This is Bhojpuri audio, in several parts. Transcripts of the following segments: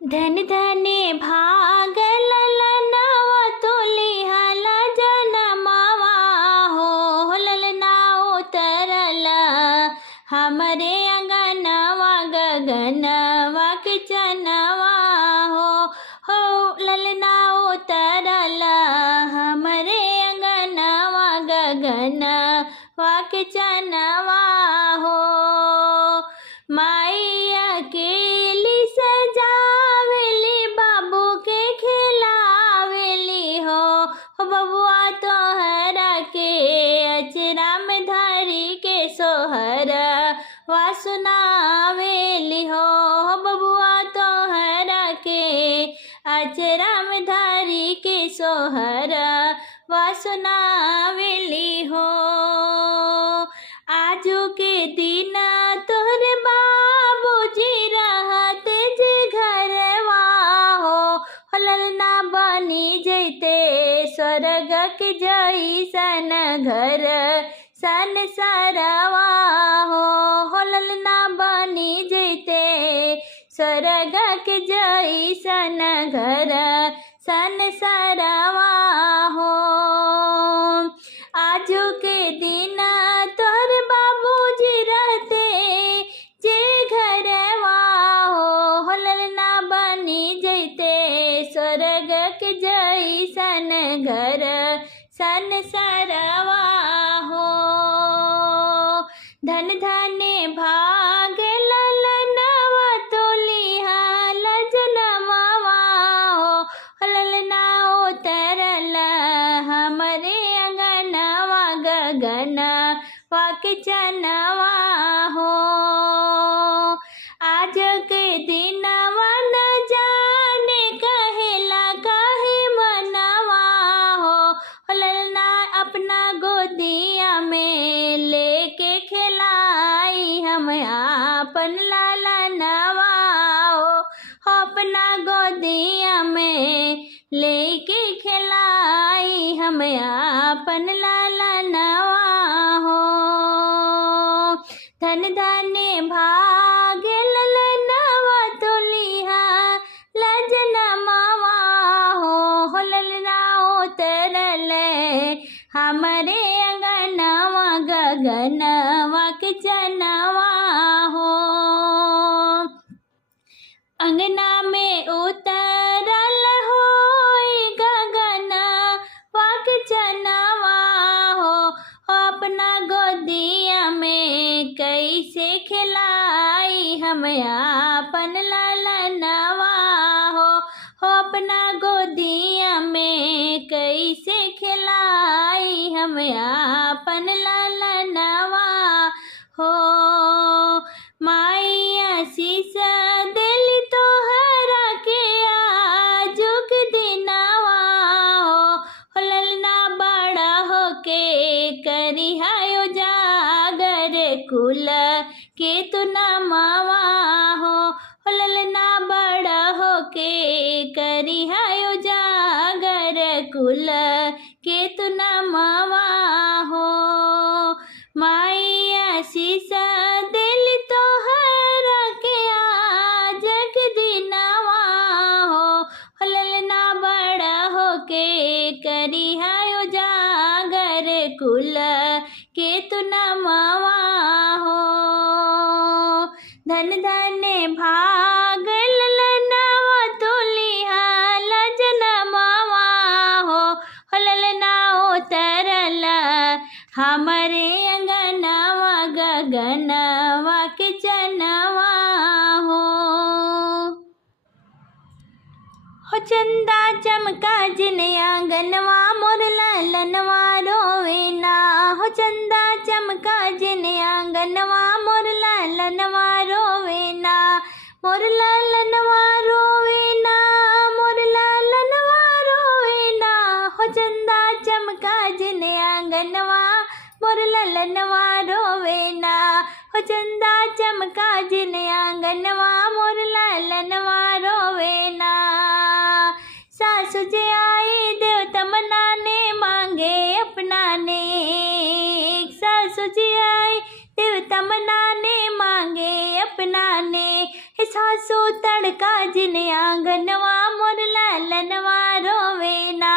धन धन भाग ललनावा तुलिहल जनमावा हो ललना उतरल हमरे अंगनवा गगनवा के चनवा हो ललना उतरल हमरे अंगनवा गगनवा के चनवा हो। माइया केली सजावेली बाबू के खिलावेली हो बबुआ तोहरा के अचरा में धारी के सोहर वा सुनावेली हो बबुआ तोहरा के अचरा में धारी के सोहर वा सुनावेली हो। आजू के दिन तोहरे बाबूजी रहते जे घरवा हो ललना बनी जैते स्वर्ग के जैसन घर संसारवा हो ललना बनी जैते स्वर्ग के जैसन घर संसारवा हो। आजू के दिन तोहर बाबूजी रहते जे घरवा हो ललना बनी जैते स्वर्ग के जैसन घर संसारवा हो। धन धन भाग ललनवा तुलिहल जनमावा हो ललना उतरल हमरे अंगनवा गगनवा के चनवा हो। आज के दिनवा न जाने कहेला काहे मनवा हो ललना अपना गोदिया में लेके खिलाई हम आपन लालनवा हो अपना गोदिया में लेके खिलाई हम आपन लालनवा हो। धन धन भाग ललनवा तुलिहल जनमावा हो ललना उतरल हमरे अंगनवा गगनवा के चनवा हो। अंगना में उतरल होई गगनवा के चनवा हो अपना गोदिया में कैसे खिलाई हम आपन लालनवा हो अपना गोदिया में कैसे खिलाई हम आपन लालनवा हो। माइया शीश दिली तोहरा के आजुक दिनवा हो ललना बड़ा होके करिहायो जागर कुल के तू नमवा हो ललना बड़ा होके करिहायो जागर कुल के तू नमवा हो। माइया शीश दिली तोहरा के आजक दिनवा हो ललना बड़ा होके करिहायो जागर कुल के तू नमवा हो। धन धन भाग ललनवा तुलिहल जनमावा हो ललना उतरल हमरे अंगनवा गगनवा के चनवा हो चंदा चमका जिन आंगनवा मोर ललनवा रोवेना हो चंदा चमका जिन आंगनवा मोर ललनवा रोवेना मोर ललनवा रोवेना मोर ललनवा रोवेना हो चंदा चमका जिन आंगनवा मोर ललनवा रोवेना हो चंदा चमका जिन आंगनवा मोर ललनवा रोवेना। सासु जी आई देव तमन्नाने मांगे अपनाने सासु जी आई देव तमन्नाने मांगे अपनाने सासू तड़का जिन आंगनवा मोर ललनवा रोवे ना।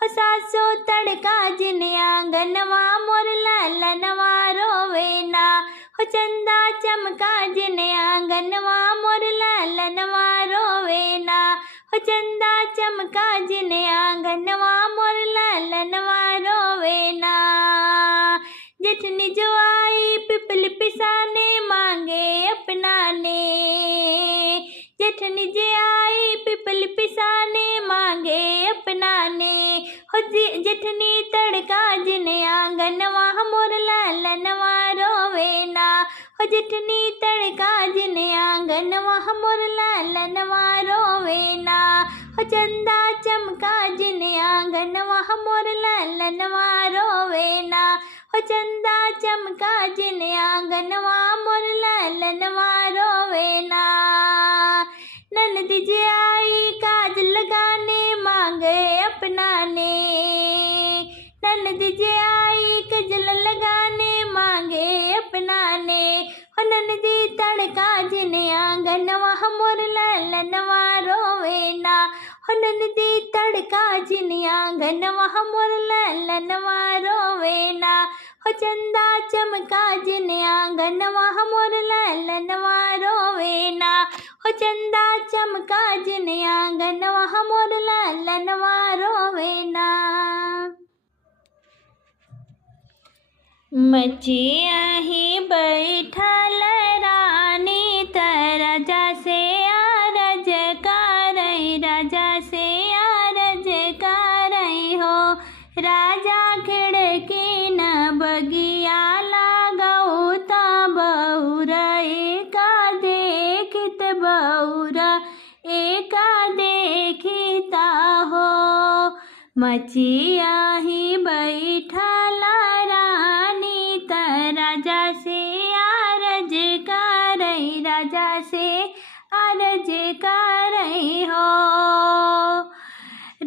हो सासू तड़का जिन आंगनवा मोर ललनवा रोवे ना। हो चंदा चमका जिन आंगनवा मोर ललनवा रोवे ना। हो चंदा चमका जिन आंगनवा मोर ललनवा रोवे ना। जेठनी जो आई पिपली पिसाने मांगे अपनाने। जेठनी जी आई पिपली पिसाने मांगे अपनाने। हो जेठनी तड़का जिन आंगनवा मोर ललनवा रोवे ना। हो जेठनी तड़का जिन आंगनवा मोर ललनवा रोवे ना। हो चंदा चमका जिन आंगनवा मोर ललनवा रोवे ना। हो चंदा चमका जिन आंगनवा मोर ललनवा रोवे ना। ननद जी आई काज लगाने मांगे अपनाने। ननद जी आई कजल लगाने मांगे अपनाने। हो ननदी तड़का जिन आंगनवा मोर ललनवा रोवे ना। हो ननदी तड़का जिन आंगनवा मोर ललनवा रोवे ना। हो चंदा चमका जिन आंगनवा मोर ललनवा रोवे ना। हो चंदा चमका जिन आंगनवा मोर ललनवा रोवे ना। मचिया ही बैठल रानी त राजा से आरज करई। राजा से आरज करई हो। राजा खिड़की न बगिया लागऊ ता बउर एका देखित बउर एका देखिता हो। मचिया ही बैठल रानी त राजा से आरज करई। राजा से आरज करई हो।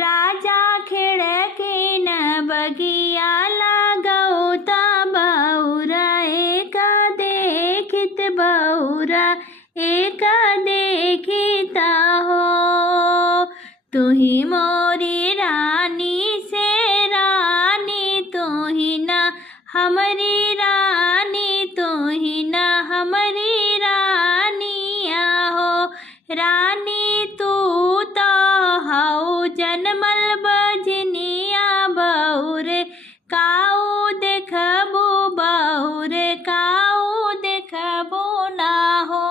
राजा खिड़की न बगिया लागऊ ता बउर एका देखित बउर एका देखिता हो। तुही मोरी रानी से रानी तुही न हमारी रानी तुही न हमारी रानिया हो। रानी तू तो हऊ जनमल बजनिया बउर काऊ देखबू बउर काऊ देखबू ना हो।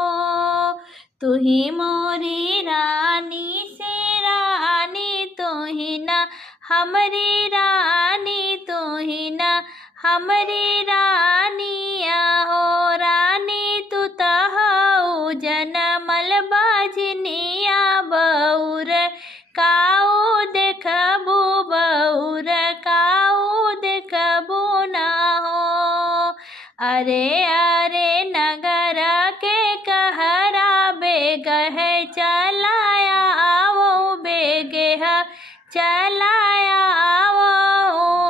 तुही मोरी रानी से रानी तुही न हमारी रानी तुही न हमारी रानिया हो। रानी तू तो हऊ जनमल बजनिया बउर काऊ देखबू बउर काऊ देखबू ना हो। अरे अरे नगर के कहरा बेगह चलाया वो बेगह चलाया वो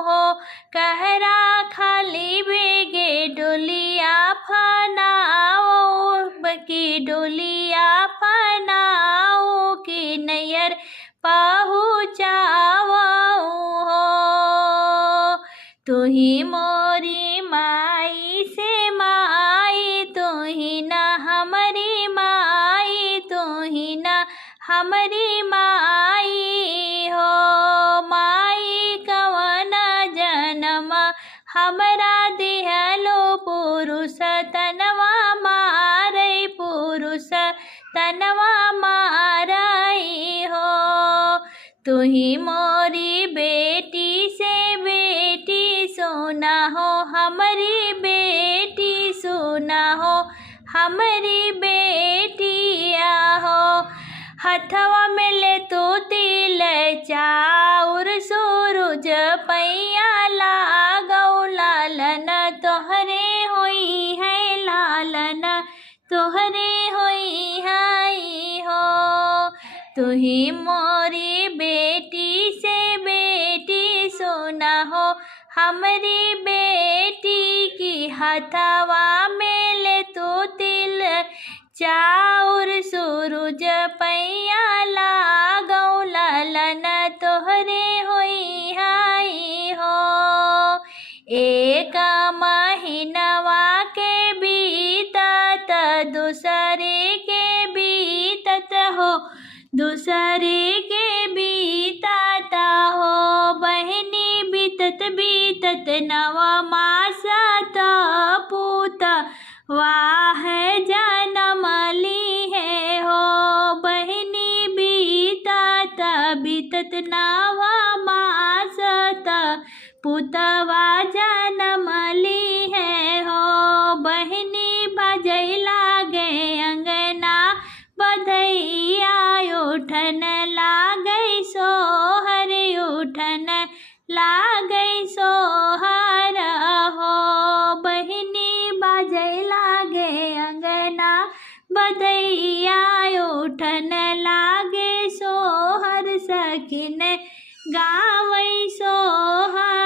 हो। कहरा खाली बेगे डोलिया फनाओ बकी डोलिया फनाओ की नैयर पहुँचाओ हो। तुही मोरी माई से माई तुही न हमारी माई तुही न हमारी माई हो। माई कवन जन्म हमरा दिहलो पुरुष तनवा मारई पुरुष तनवा मारई हो। तुही मोरी बेटी से बेटी सोना हो हमारी बेटी सोना हो हमारी बेटिया हो। हथवा में ले तो तिल चाउर सूरज पैया लागौ लालन तोहरे होई है लालन तोहरे होई है हो। तुही मोरी बेटी से बेटी सोना हो हमारी बेटी की हथवा में ले तो तिल चाउर सूरज पैया लागौ ललन तोहरे होई हाई हो। एक महीनवा के बीतत दूसरे के बीतत हो, दूसरे के बीतत हो बहनी बीतत बीतत नवा मास त पूत वाह जन्म ली है हो। बहनी बीतत बीतत नवा मास त पुतवा जन्म ली है हो। बहनी बजै लागे अंगना बधैया उठन लागै सोहर, उठन लागै सोहर हो। बहनी बजै लागे अंगना बधैया उठन लागे सोहर, सखिन गावै सोहर।